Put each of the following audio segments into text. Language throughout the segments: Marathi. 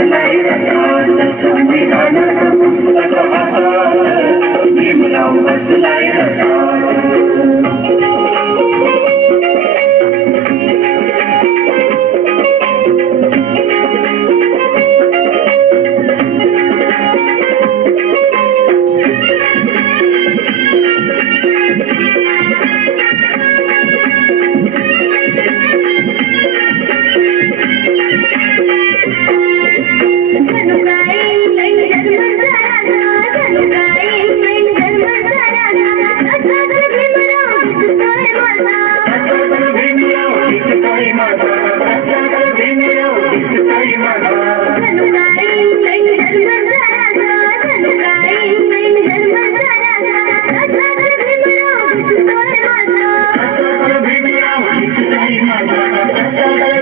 Thank you.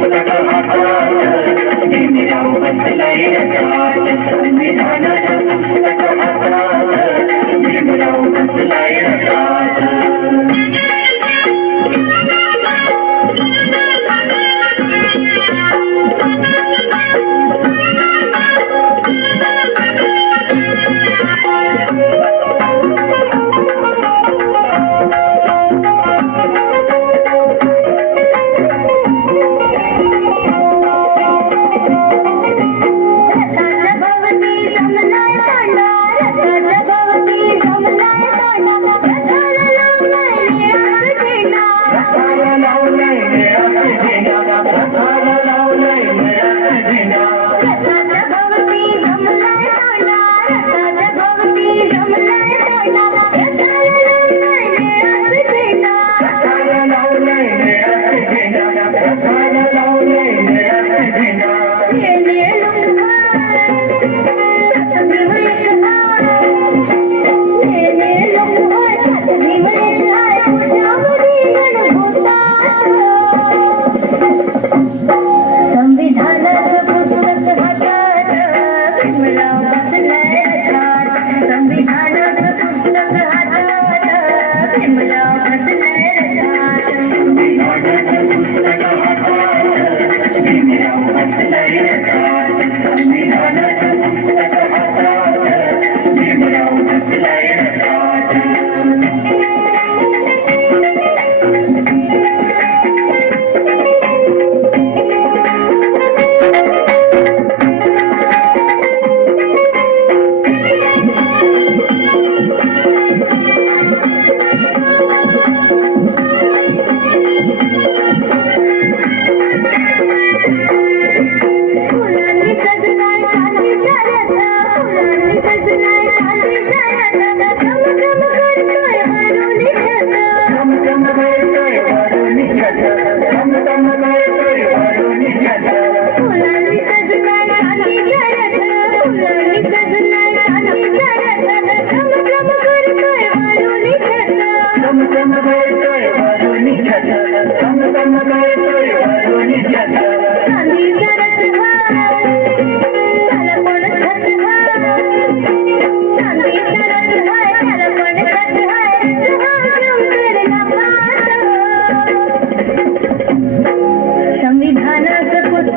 ስለገባታ የሚለው በስላይ ነካ ደስ የሚታነሳ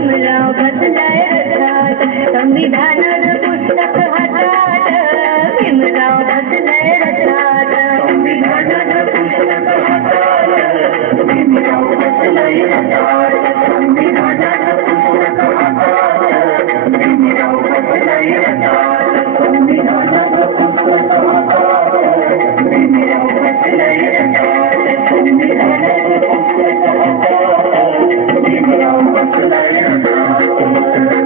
भीमराव बसलाय रथात. संविधानाचं पुस्तक हातात. भीमराव बसलाय रथात. संविधानाचं पुस्तक हातात. भीमराव बसलाय रथात. संविधानाचं पुस्तक हातात. भीमराव बसलाय रथात. संविधानाचं पुस्तक हातात. भीमराव बसलाय रथात. संविधानाचं पुस्तक हातात. भीमराव बसलाय रथात